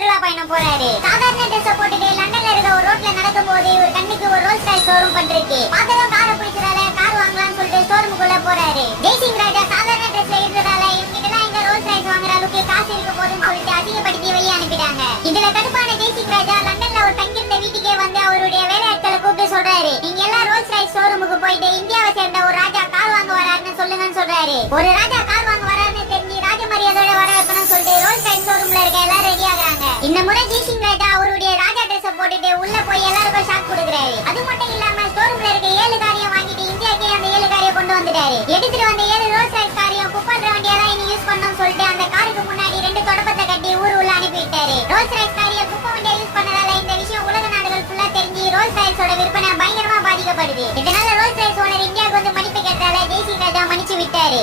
சுற்றுலா பயணம் போறாரு. சாதாரண ட்ரெஸ் போட்டுட்டு லண்டன்ல இருக்க ஒரு ரோட்ல நடக்கும்போது இவர் கண்ணுக்கு ஒரு ரோல்ஸ் ராய்ஸ் ஷோரூம் பண்றதுக்கு பார்த்ததும் காரை பிடிச்சதால கார் வாங்கலாம்னு சொல்லிட்டு ஷோரூமுக்குள்ள போறாரு. ஜெய்சிங் ராஜா சாதாரண ட்ரெஸ்ல இருந்ததால இவங்கிட்டலாம் எங்க ரோல்ஸ் ராய்ஸ் வாங்குற அளவுக்கு காசு இருக்க போதுன்னு சொல்லிட்டு அதிகப்படுத்தி வெளியே அனுப்பிட்டாங்க. இதுல கடுப்பான ஜெய்சிங் ராஜா லண்டன்ல ஒரு தங்கியிருந்த வீட்டுக்கே வந்து அவருடைய வேலையாட்களை கூப்பிட்டு சொல்றாரு, நீங்க எல்லாம் ரோல்ஸ் ராய்ஸ் ஷோரூமுக்கு போயிட்டு இந்தியாவை சேர்ந்த ஒரு ராஜா கார் வாங்க வராருன்னு சொல்லுங்கன்னு சொல்றாரு. ஒரு ராஜா கார் வாங்க வராருன்னு தெரிஞ்சு ராஜ மரியாதையோட வர வைக்கணும்னு சொல்லிட்டு ரோல்ஸ் ராய்ஸ் ஷோரூம்ல இருக்க எல்லாரும் ரெடி ஆகுறாங்க. இந்த முறை ஜெய்சிங் ராஜா அவருடைய ராஜா ட்ரெஸ் போட்டுட்டு உள்ள போய் எல்லாருக்கும் ஷாக் கொடுக்குறாரு. அது மட்டும் இல்லாம ஷோரூம்ல இருக்க 7 காரையும் வாங்கிட்டு இந்தியாக்கே அந்த 7 காரையும் கொண்டு வந்துட்டாரு. எடுத்துட்டு வந்த 7 ரோல்ஸ் ராய்ஸ் காரையும் குப்பன்ற வண்டியெல்லாம் இனி யூஸ் பண்ணணும்னு சொல்லிட்டு அந்த காருக்கு முன்னாடி 2 தொடப்பத்தை கட்டி ஊர் உள்ள அனுப்பிட்டாரு. ரோல்ஸ் ராய்ஸ் காரையை குப்பை வண்டியா யூஸ் பண்ணதால இந்த விஷயம் உலக நாடுகள் ஃபுல்லா தெரிஞ்சு ரோல்ஸ் ராய்ஸோட விற்பனை பயங்கரமா பாதிக்கப்படுது. இதனால ரோல்ஸ் ராய்ஸ் ஓனர் இந்தியாவுக்கு வந்து மன்னிப்பு கேட்டதால ஜெய்சிங் ராஜா மன்னிச்சு விட்டாரு.